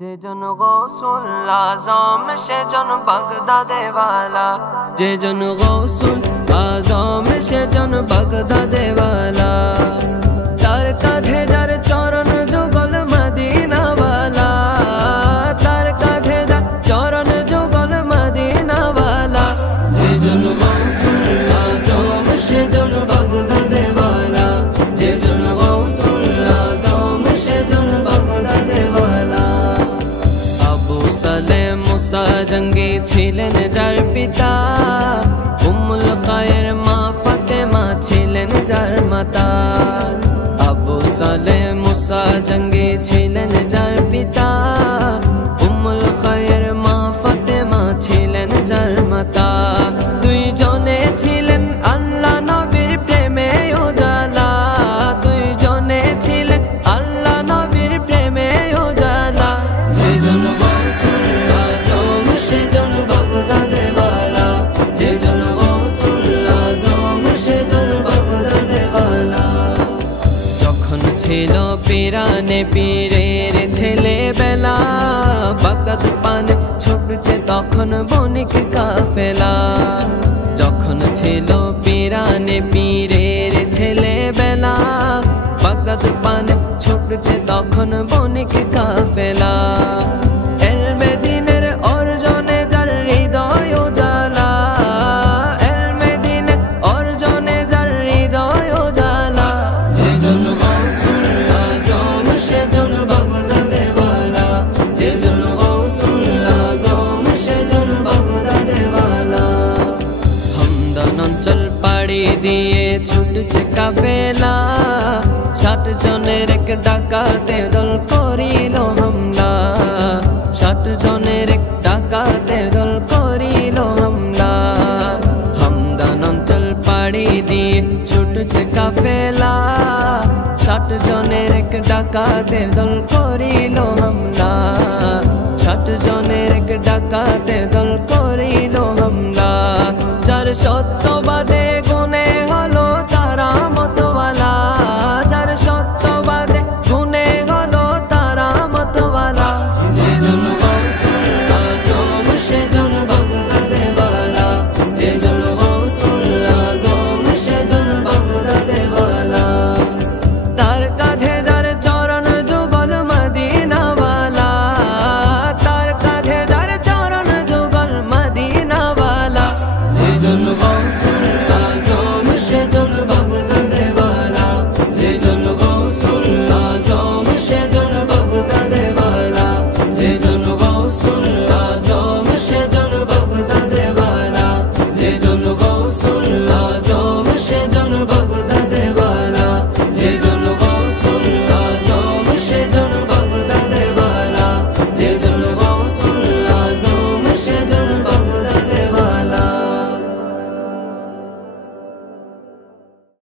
যে জন গৌসুল আজম সে জন বাগদাদে ওয়ালা, যে জন গৌসুল আজম সে জন বাগদাদে ওয়ালা, তার কাঁধে যার চরণ যুগল মদিনা ওয়ালা, তার কাঁধে যার চরণ যুগল মদিনা ওয়ালা। যে জন গৌসুল আজম সে জন বাগদাদে ওয়ালা, যে জন গৌসুল আজম সে জন বাগদাদে ওয়ালা। আবু সালেহ মুসা জঙ্গি ছিলেন যার পিতা, উম্মুল খায়ের মা ফাতেমা ছিলেন যার মাতা। আবু সালেহ মুসা জঙ্গি ছিলেন যার পিতা, উম্মুল খায়ের মা ফাতেমা ছিলেন যার মাতা। দুইজনে ছিলেন আল্লাহ নবীর প্রেমে উজালা, দুইজনে ছিলেন আল্লাহ নবীর প্রেমে উজালা। যে জন গৌসুল আজম সে জন বাগদাদে ওয়ালা, যে জন গৌসুল আজম সে জন বাগদাদে ওয়ালা। যখন ছিল পিরানে পীরের ছেলেবেলা, বাগদাদ পানে ছুটছে তখন বণিক কাফেলা। যখন ছিল পিরানে পীরের ছেলেবেলা, বাগদাদ পানে ছুটছে তখন বণিক কাফেলা। এলমে দ্বীনের অর্জনে যার হৃদয় উজালা, এলমে দ্বীনের অর্জনে যার হৃদয় উজালা। যে জন গৌসুল আজম সে জন বাগদাদে ওয়ালা, যে জন গৌসুল আজম সে জন বাগদাদে ওয়ালা। হামদান অঞ্চল পাড়ি দিয়ে ছুটছে কাফেলা, 60 জনের এক ডাকাতের দল করিল হামলা, 60 জনের এক ডাকাতের দল করিল হামলা। হামদান অঞ্চল পাড়ি দিয়ে ছুটছে কাফেলা, 60 জনের এক ডাকাতের দল করিল